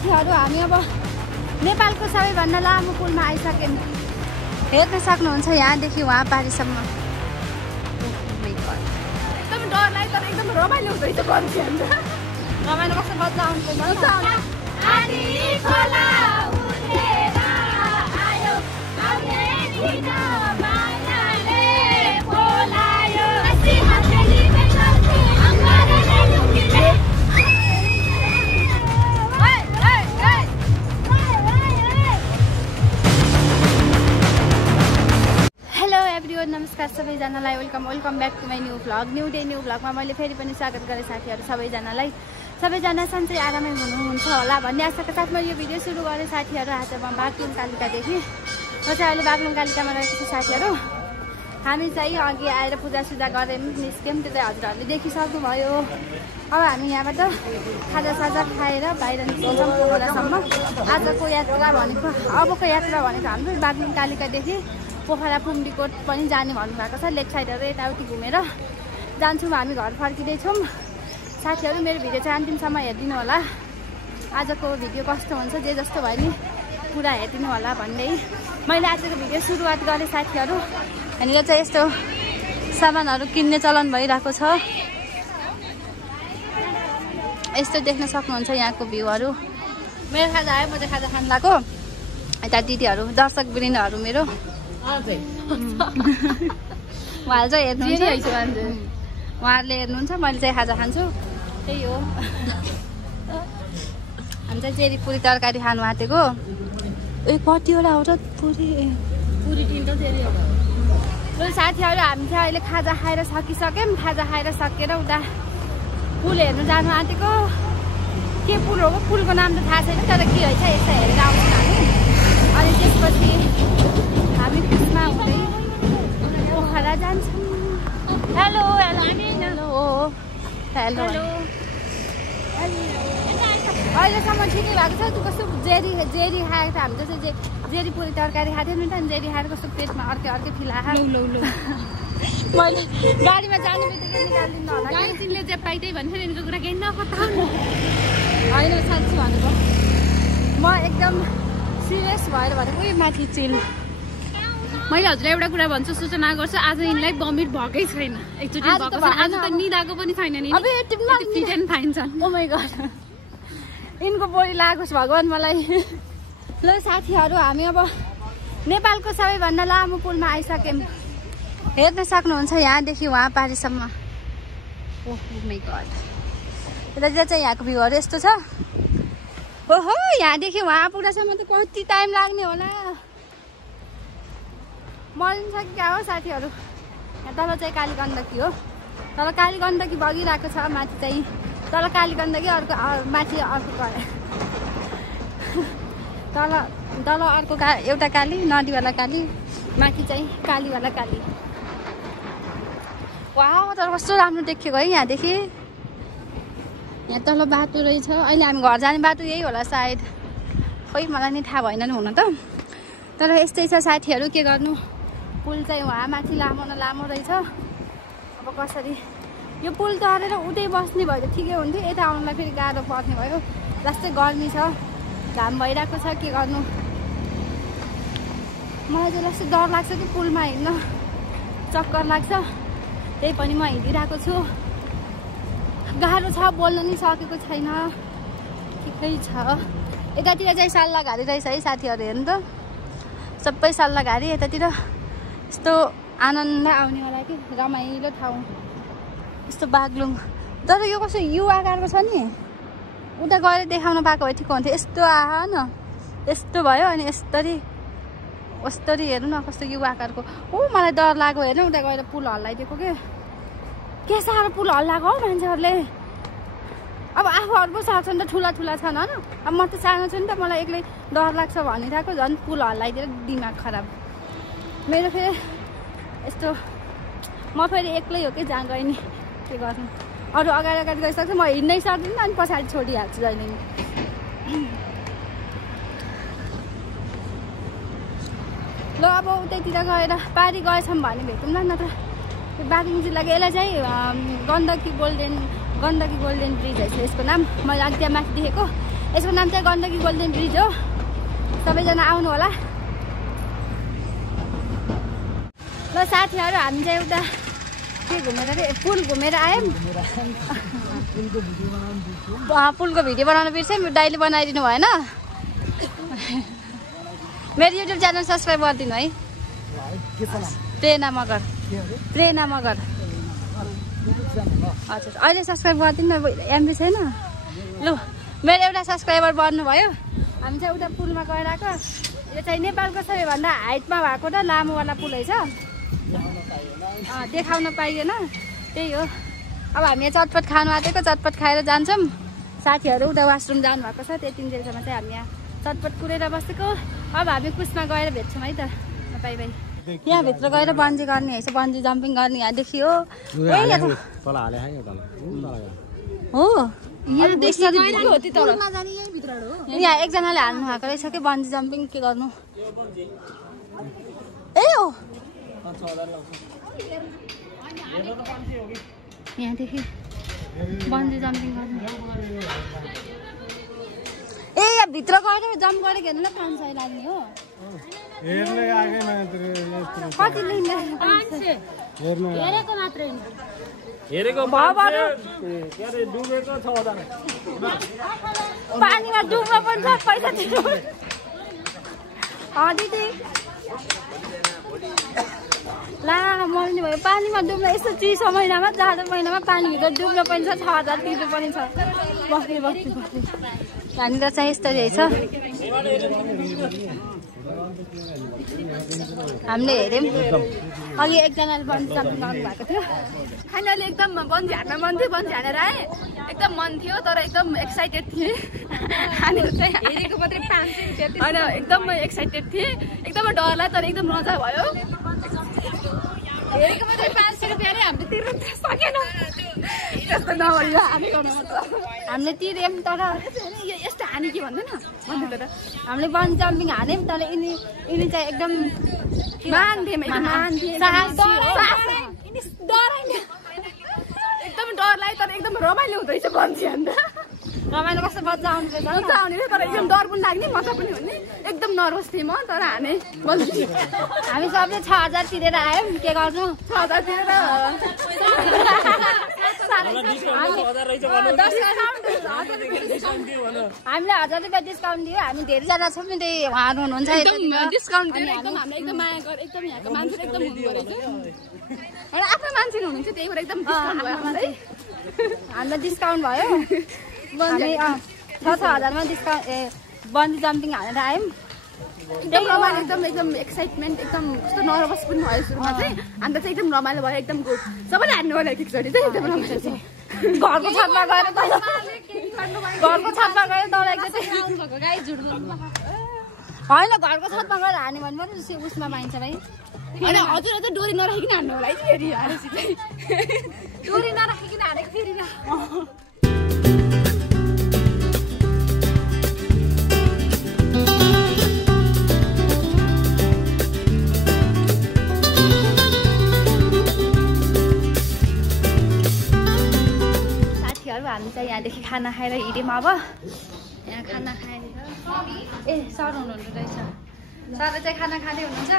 साथीहरु हामी अब नेपालको सबैभन्दा लामो पुलमा आइसक्यौं। हेर्न सक्नुहुन्छ यहाँदेखि वहाँ पारीसम्म। एकदम डर लाग्यो तर एकदम रमाइलो हुँदैछ बन्छु हैन। रमाइलो कस्तो मजा आउँछ आनी खोला उठेर आयो आउने दिन मायाले बोलायो अस्ति हातले बेच्थे अङ्गारले ढुकीले हेलो एभ्रीवन, नमस्कार सबैजनालाई। Welcome back to my new vlog. New day new भ्लगमा मैले फेरि पनि स्वागत गरेँ साथीहरु सबैजनालाई। सबैजना सन्चै आरामै हुनुहुन्छ होला भन्ने आशाका साथ मैले यो भिडियो सुरु गरेँ साथीहरु। आज म बागलुङ कालिकादेखि म चाहिँ अहिले बागलुङ कालिकामा रहेको छु साथीहरु। हामी चाहिँ अघि आएर पूजासुजा गरेर निस्क्यौँ, त्यो चाहिँ हजुरहरूले देखिसक्नुभयो। अब हामी यहाँबाट खाजासाजा खाएर बाहिर निस्किन्छौँ पोखरासम्म। आजको यात्रा भनेको अबको यात्रा भनेको हाम्रो बागलुङ कालिकादेखि पोखरा पुम्डीकोट पनि जाने भन्नुभएको छ। लेक साइडहरू यताउति घुमेर जान्छौँ। हामी घर फर्किँदैछौँ साथीहरु। मेरो भिडियो चाहिँ अन्तिमसम्म हेरिदिनु होला। आजको भिडियो कस्तो हुन्छ जे जस्तो भयो नि पुरा हेरिदिनु होला भन्दै मैले आजको भिडियो सुरुवात गरेँ साथीहरु। यहाँनिर चाहिँ यस्तो सामानहरू किन्ने चलन भइरहेको छ। यस्तो देख्न सक्नुहुन्छ यहाँको भ्यूहरू। मेरो खाजा आयो, म चाहिँ खाजा खान लाग्यो। यता दिदीहरू दर्शक वृन्दहरू मेरो उहाँले चाहिँ हेर्नुहुन्छ, उहाँहरूले हेर्नुहुन्छ, मैले चाहिँ खाजा खान्छु। त्यही हो। हामी चाहिँ चेरी पुरी तरकारी खानु आँटेको। ए कतिवटा हो र पुरी? पुरी किन्छ चेरी हो। ल साथीहरु, हामी चाहिँ अहिले खाजा खाएर सकिसक्यौँ। खाजा खाएर सकेर उता पुल हेर्नु जानु आँटेको। के पुल हो पुलको नाम त थाहा छैन, तर के रहेछ यसो हेरेर आउँछौँ हामी। अनि त्यसपछि हामी पुलमा हुँदै पोखरा जान्छौँ। Hello hello hello hello. अहिलेसम्म ठिकै भएको छ। त्यो कस्तो जेरी खाएको छ। हामी चाहिँ जेरी पुरी तरकारी खाएको थियौँ नि त। जेरी खाएर कस्तो पेटमा अर्कै फिल आयो। मैले गाडीमा जाने बित्तिकै निकालिदिनु होला। गाडी तिमीले चाहिँ पाइदै भन्छ नि, यिनको कुरा केही नखता होइन साँच्ची भनेको म एकदम सिरियस भएर भनेको माथि चिल। मैले हजुरलाई एउटा कुरा भन्छु, सूचना गर्छु, आज यिनलाई बमिट भएकै छैन। एकचोटि आज त निदाएको पनि छैन नि। अब फिट एन्ड फाइन छन्। ओ माय गॉड, यिनको बोडी लागोस् भगवान मलाई। ल साथीहरु, हामी अब नेपालको सबैभन्दा लामो पुलमा आइसक्यौँ। हेर्न सक्नुहुन्छ यहाँदेखि वहाँ पारीसम्म। ओह माय गॉड, यता चाहिँ यहाँको भ्यूहरू यस्तो छ। ओहो, यहाँदेखि वहाँ पुग्दासम्म त कति टाइम लाग्ने होला। मरिन्छ कि क्या हो साथीहरु। यहाँ तल चाहिँ काली गण्डकी हो। तल काली गण्डकी बगिरहेको छ। माथि चाहिँ तल काली गण्डकी, अर्को माथि अर्को तल अर्को एउटा काली नदीवाला काली, माथि चाहिँ कालीवाला काली। वाह, तर कस्तो राम्रो देखिएको है यहाँदेखि। यहाँ तल बाटो रहेछ। अहिले हामी घर जाने बाटो यही होला सायद, खोइ मलाई नि थाहा भएन नि हुन त। तर यस्तै छ साथीहरु, के गर्नु। पुल चाहिँ वहाँ माथि लामो न लामो रहेछ। अब कसरी यो पुल तरेर उतै बस्ने भयो त ठिकै हुन्थ्यो। यता आउनुलाई फेरि गाह्रो पर्ने भयो। जस्तै गर्मी छ, घाम भइरहेको छ, के गर्नु। मलाई चाहिँ जस्तो डर लाग्छ कि पुलमा हिँड्न, चक्कर लाग्छ। त्यही पनि म हिँडिरहेको छु। गाह्रो छ, बोल्न नि सकेको छैन। ठिकै छ। यतातिर चाहिँ सल्लाहघारी रहेछ है साथीहरु। हेर्नु त, सबै सल्लाहघारी। यतातिर यस्तो आनन्द आउनेवाला कि रमाइलो ठाउँ यस्तो बागलुङ। तर यो कस्तो यु आकारको छ नि, उता गएर देखाउन पाएको भए ठिक हुन्थ्यो। यस्तो आह न, यस्तो भयो। अनि यस्तरी हेर्नु न कस्तो यु आकारको। ऊ मलाई डर लाग्यो। हेर्नु उता गएर पुल हल्लाइदिएको के साह्रो पुल हल्लाएको हो मान्छेहरूले। अब आफूहरू पो सक्छ नि त, ठुला छन् होइन। अब म त सानो छु नि त, मलाई एक्लै डर लाग्छ भनिरहेको, झन् पुल हल्लाइदिएर दिमाग खराब मेरो। फेरि यस्तो म फेरि एक्लै हो कि जहाँ गएँ नि, के गर्नु। अरू अगाडि गइसक्छ, म हिँड्नै सक्दिनँ। अनि पछाडि छोडिहाल्छु जहिले नि। ल अब उतैतिर गएर पारी गएछौँ भने भेटौँ ल। नत्र बागलुङ जिल्लाको यसलाई चाहिँ गण्डकी गोल्डेन ब्रिज रहेछ यसको नाम। मैले अघि त्यहाँ माथि देखेको। यसको नाम चाहिँ गण्डकी गोल्डन ब्रिज हो। सबैजना आउनु होला। ल साथीहरू हामी चाहिँ एउटा के घुमेर पुल घुमेर आयौँ। पुलको भिडियो बनाउनु बिर्सेँ, दाइले बनाइदिनु भएन। मेरो युट्युब च्यानल सब्सक्राइब गरिदिनु है। प्रेरणा मगर। हजुर अहिले सब्सक्राइब गरिदिनु न, एमबी छैन। लु मेरो एउटा सब्सक्राइबर बन्नुभयो। हामी चाहिँ उता पुलमा गएर आएको। यो चाहिँ नेपालको सबैभन्दा हाइटमा भएको र लामोवाला पुल रहेछ। देखाउन पाइएन, त्यही हो। अब हामी चटपट खानु आँटेको, चटपट खाएर जान्छौँ। साथीहरू उता वासरुम जानुभएको छ, त्यतिन्जेलसम्म चाहिँ हामी यहाँ चटपट कुरेर बसेको। अब हामी कुसमा गएर भेट्छौँ है त। By by. यहाँभित्र गएर बन्जी गर्ने है, बन्जी जम्पिङ गर्ने यहाँदेखि हो। यहाँ एकजनाले हाल्नु भएको रहेछ कि बन्जी जम्पिङ के गर्नु। ए हो यहाँदेखि बन्जी जम्पिङ गर्नु। ए यहाँ भित्र गएर जम्प गरेको हेर्नु न, 500 लाग्ने हो। कति लिने? 500 हेरेको मात्रै हेरेको डुबेको 6000। पानीमा डुब्न पनि छ, पैसा दिनु। दिदी ला मर्ने भयो। पानीमा डुब्न यस्तो चिसो महिनामा, जाडो महिनामा पानीभित्र डुब्न पनि छ, 6000 तिर्नु पनि छ। बस्ने यहाँनिर चाहिँ यस्तो रहेछ। हामीले हेऱ्यौँ अघि एकजनाले बन्जी जम्पिङ गर्नु भएको थियो। फाइनली एकदम बन्जी हान्न मन थियो, बन्जी हानेर आएँ। एकदम मन थियो तर एकदम एक्साइटेड थिएँ। हानेर चाहिँ हेरेको मात्रै 500 रुपियाँ होइन, एकदम एक्साइटेड थिएँ। एकदम डर लाग्यो तर एकदम मजा भयो। हेरेको मात्रै 500 रुपियाँ अरे हामीले तिर्नु सकेन। त्यस्तो नगरी हानेको हामीले तिर्यौँ तर यस्तो हाने कि भन्दैन भन्नु तर हामीले बन्जी जम्पिङ हान्यौँ। तर यिनी चाहिँ एकदम एकदम डर लाग्यो तर एकदम रमाइलो हुँदो रहेछ बन्जी हान्दा। रमाइलो कस्तो मजा आउने तर एकदम डर पनि लाग्ने, मजा पनि हुने। एकदम नर्भस थिएँ म तर हाने बन्जी। हामी सबले 6000 तिरेर आयौँ। के गर्नु 6000 तिरेर हामीले 1000 रुपियाँ डिस्काउन्ट दियो। हामी धेरैजना छौँ नि, त्यही उहाँहरू हुनुहुन्छ डिस्काउन्ट दिएर एकदम हामीले एकदम माया गर। एकदम यहाँको मान्छेले एकदम हुँदो रहेछ। आफ्नो मान्छे हुनुहुन्छ, त्यही भएर एकदम डिस्काउन्ट भयो हामीलाई। हामीलाई डिस्काउन्ट भयो। हामी 6000मा डिस्काउन्ट बन्जी जम्पिङ हालेर आयौँ। एकदम रमाइलो, एकदम एक्साइटमेन्ट, एकदम कस्तो नर्भस पनि भयो सुरुमा चाहिँ। अन्त चाहिँ एकदम रमाइलो भयो, एकदम गुड। सबैले हान्नु होला एकचोटि चाहिँ एकदम रमाइलो छ। घरको छतमा गएर तर होइन, घरको छतमा गएर हान्यो भने पनि उसमा पाइन्छ भाइ। होइन हजुर अझ डोरी नराखिकन हान्नु होला है फेरि। डोरी नराखिकन हानेको फेरि न। हामी चाहिँ यहाँदेखि खाना खाएर हिँड्यौँ। अब यहाँ खाना खाएर ए सर हुनुहुँदो रहेछ। सर चाहिँ खाना खाँदै हुनुहुन्छ।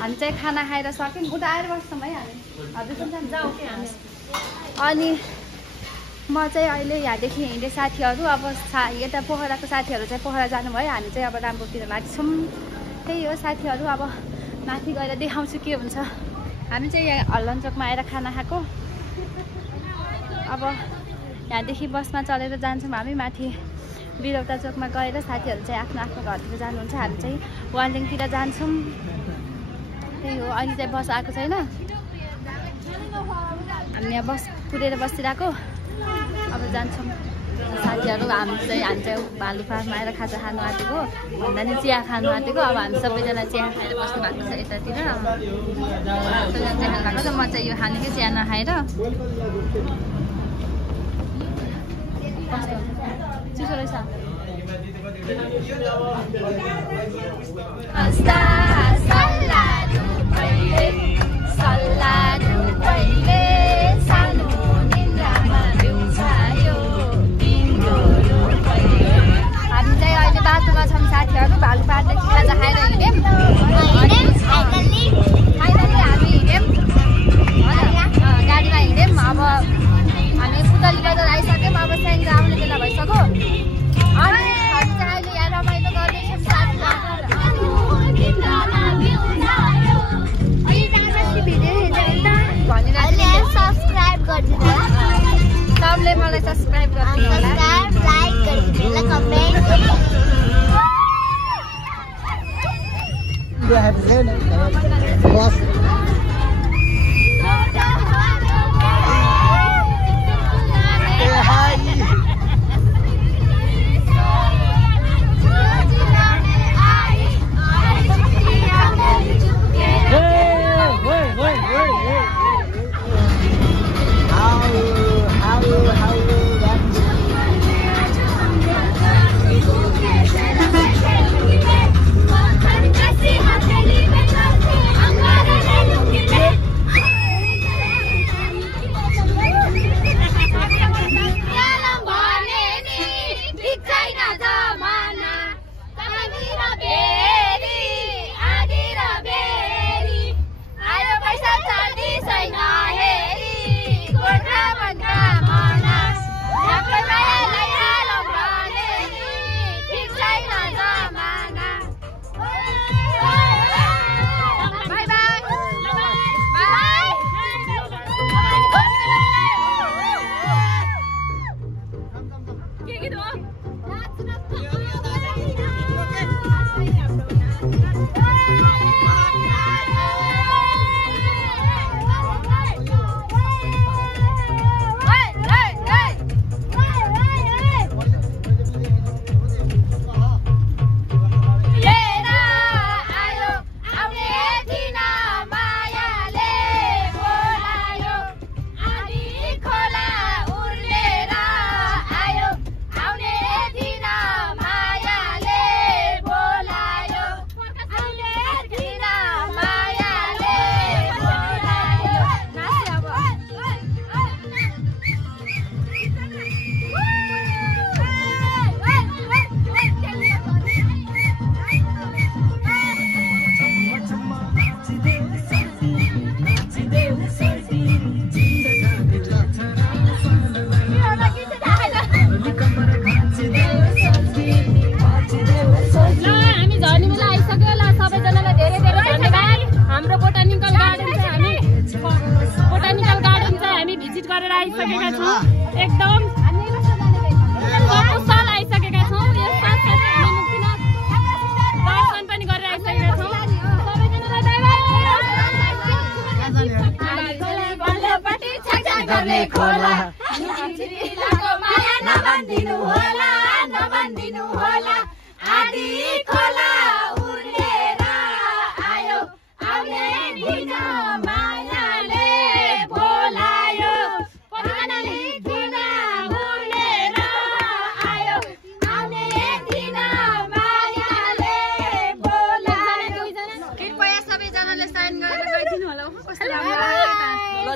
हामी चाहिँ खाना खाएर सक्यौँ। उता आएर बस्छौँ है हामी। हजुर पनि जाउँ कि हामी। अनि म चाहिँ अहिले यहाँदेखि हिँडेँ साथीहरू। अब यता पोखराको साथीहरू चाहिँ पोखरा जानुभयो। हामी चाहिँ अब रामपुरतिर लाग्छौँ। त्यही हो साथीहरू। अब माथि गएर देखाउँछु के हुन्छ। हामी चाहिँ यहाँ हल्लन चोकमा आएर खाना खाएको। अब यहाँदेखि बसमा चलेर जान्छौँ हामी माथि बिरौटा चोकमा गएर। साथीहरू चाहिँ आफ्नो आफ्नो घरतिर जानुहुन्छ। हामी चाहिँ वालिङतिर जान्छौँ। त्यही हो। अहिले चाहिँ बस आएको छैन। हामी यहाँ बस कुरेर बसिरहेको। अब जान्छौँ साथीहरू। हामी चाहिँ भालु फार्ममा आएर खाजा खानु आँटेको भन्दा नि चिया खानु आँटेको। अब हामी सबैजना चिया खाएर बस्नु भएको छ यतातिर। सबैजना चिया खानु भएको छ। म चाहिँ यो खानेकै चिया नखाएर। चिसो रहेछ।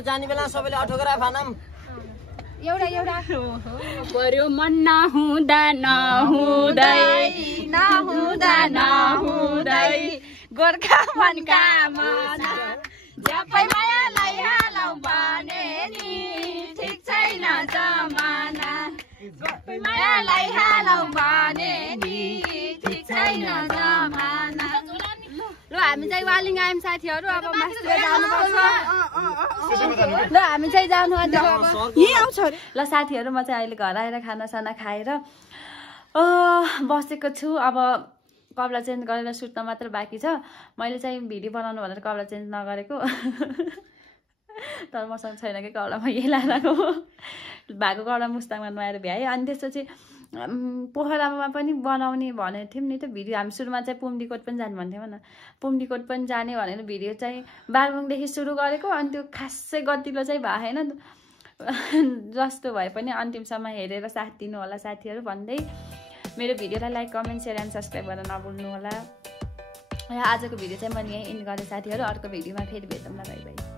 जाने बेला सबैले अठोगरा फानम एउटा एउटा पर्यो मन नहुँदा नहुँदै गोर्खा मनका मना झ्यापै मायालाई हालौ भने नि ठिक छैन जमाना झ्यापै मायालाई हालौ भने नि ठिक छैन जमाना ल हामी चाहिँ वालिङ आयौँ साथीहरू अब मास्टर जानुपर्छ ल हामी चाहिँ जानु यही आउँछ ल साथीहरू म चाहिँ अहिले घर आएर खानासाना खाएर बसेको छु अब कपडा चेन्ज गरेर सुत्न मात्र बाँकी छ मैले चाहिँ भिडियो बनाउनु भनेर कपडा चेन्ज नगरेको तर मसँग छैन कि कपडामा यही लाएको भएको कपडा मुस्ताङमा नुहाएर भ्याएँ अनि त्यसपछि पोखरामा पनि बनाउने भनेको थियौँ नि त भिडियो हामी सुरुमा चाहिँ पुम्डीकोट पनि जानु भन्थ्यौँ न पुम्डीकोट पनि जाने भनेर भिडियो चाहिँ बागलुङदेखि सुरु गरेको अनि त्यो खासै गतिलो चाहिँ भएन जस्तो भए पनि अन्तिमसम्म हेरेर साथ दिनु होला साथीहरू भन्दै मेरो भिडियोलाई like comment share and subscribe गर्न नभुल्नु होला आजको भिडियो चाहिँ मैले यहीँ इन्ड गरेँ साथीहरू अर्को भिडियोमा फेरि भेटौँला बाई बाई